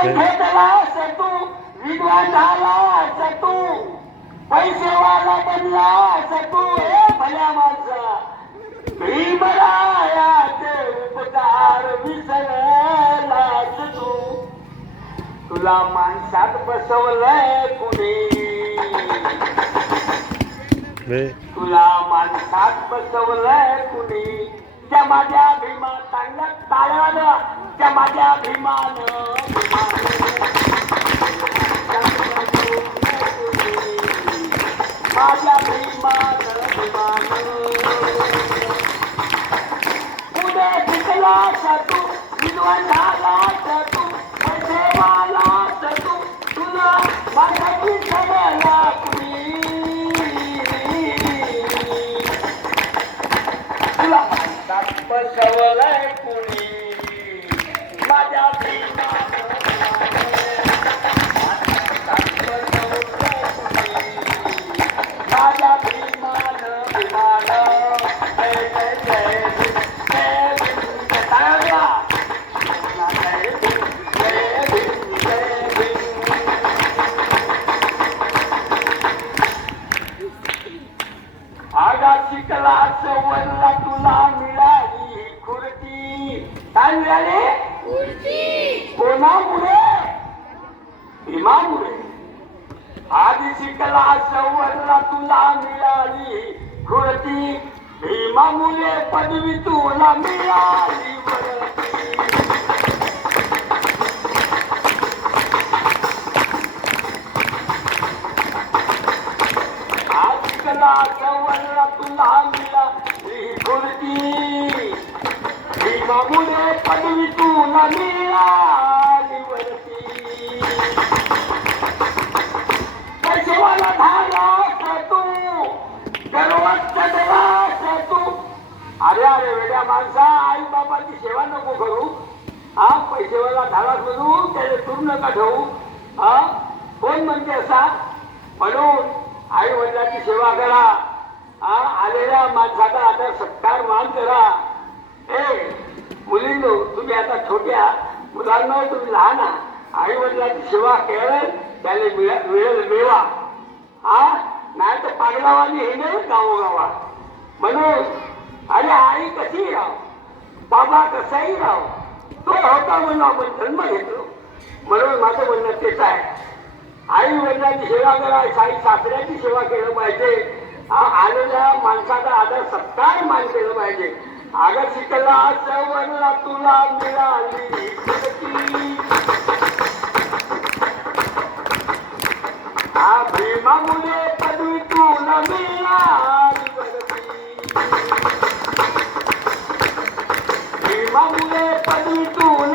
घेतलास तू विद्वान झालास तू पैसेवाला बनलास तू हे भल्या माणसा भीमरायाचे उपकार विसरलास तू तुला माणसात बसवलंय कुणी? तुला माणसात बसवलंय कुणी? त्या माझ्या भीमा चांगल्या टाळ्याला त्या माझ्या भीमान माझ्या भीमान भीमान. पुढे शिकलास तू विद्वान झाला शिकला सवरला तुला मिळाली खुर्ची काय मिळाली कोणामुळे? भीमामुळे. आधी शिकला सवरला तुला मिळाली. कृती भीमा मुले पदवी तुला मिळाली. वरती आजकला सवरला तुला मिळाली. कृती भीमा मुले पदवी तुला मिळाली वरती पैसेवाला झालास तू गर्वात चढलास तू अरे त्या माणसा आई बाबाची सेवा नको करू. हा पैसेवाला धाडा करू त्याला दूर नका ठेवू हा कोण म्हणते असा? म्हणून आई वडिलांची सेवा करा. हा आलेल्या माणसाचा आदर सत्कार मान करा. ए मुलींनो तुम्ही आता छोट्या मुलांना तुम्ही लहान आई वडिलांची सेवा केलं त्याला मिळेल मेवा हा नाही तर पागलावानी हे नाही गावोगावा म्हणून अरे आई कशी राव? बाबा कसाही राव. तो होता म्हणून आपण जन्म घेतलो म्हणून माझं म्हणणं तेच आहे. आई वडिलांची सेवा करा साई सासऱ्याची सेवा केलं पाहिजे. आलेल्या माणसाचा आदर सत्कार मान केलं पाहिजे. अगं शिकला सवरला तुला मिळाली हा भीमामुळे पदवी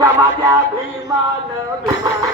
समाजा भीमान भीमान